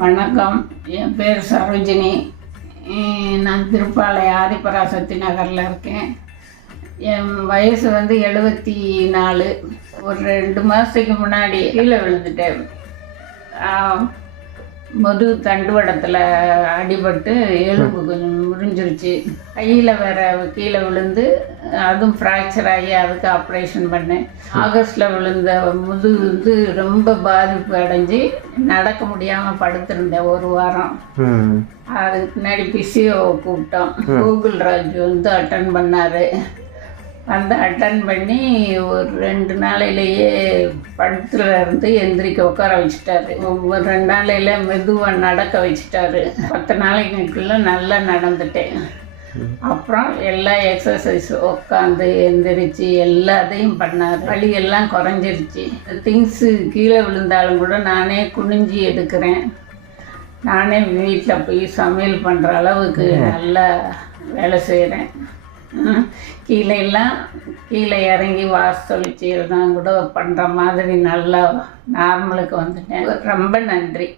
வணக்கம். என் பேர் சரோஜினி. நான் திருப்பாலை ஆதிபராசக்தி நகரில் இருக்கேன். என் வயசு 74. ஒரு 2 மாதத்துக்கு முன்னாடி கீழே விழுந்துட்டேன். முதுகு தண்டுவடத்தில் அடிபட்டு எலும்பு கொஞ்சம் முறிஞ்சிருச்சு. கையில் வேற கீழே விழுந்து அதுவும் ஃப்ராக்சர் ஆகி அதுக்கு ஆப்ரேஷன் பண்ணேன். ஆகஸ்டில் விழுந்த முதுகு ரொம்ப பாதிப்பு அடைஞ்சு நடக்க முடியாமல் படுத்திருந்தேன் 1 வாரம். அதுக்கு பின்னாடி பிசிஓ கூப்பிட்டோம். கூகுள் ராஜ் அட்டன் பண்ணார். அட்டன் பண்ணி ஒரு 2 நாளையிலேயே படுத்துல இருந்து எந்திரிக்க உட்கார வச்சுட்டாரு. 2 நாளையில மெதுவாக நடக்க வச்சுட்டாரு. 10 நாளைக்குள்ள நல்லா நடந்துட்டேன். அப்புறம் எல்லா எக்ஸசைஸ் உட்காந்து எந்திரிச்சு எல்லாத்தையும் பண்ணார். வலியெல்லாம் குறைஞ்சிருச்சு. திங்ஸு கீழே விழுந்தாலும் கூட நானே குனிஞ்சி எடுக்கிறேன். நானே வீட்டில் போய் சமையல் பண்ணுற அளவுக்கு நல்லா வேலை செய்கிறேன். கீழே இறங்கி வாசல் செய்யலாம் கூட பண்ணுற மாதிரி நல்லா நார்மலுக்கு வந்துட்டேன். ரொம்ப நன்றி.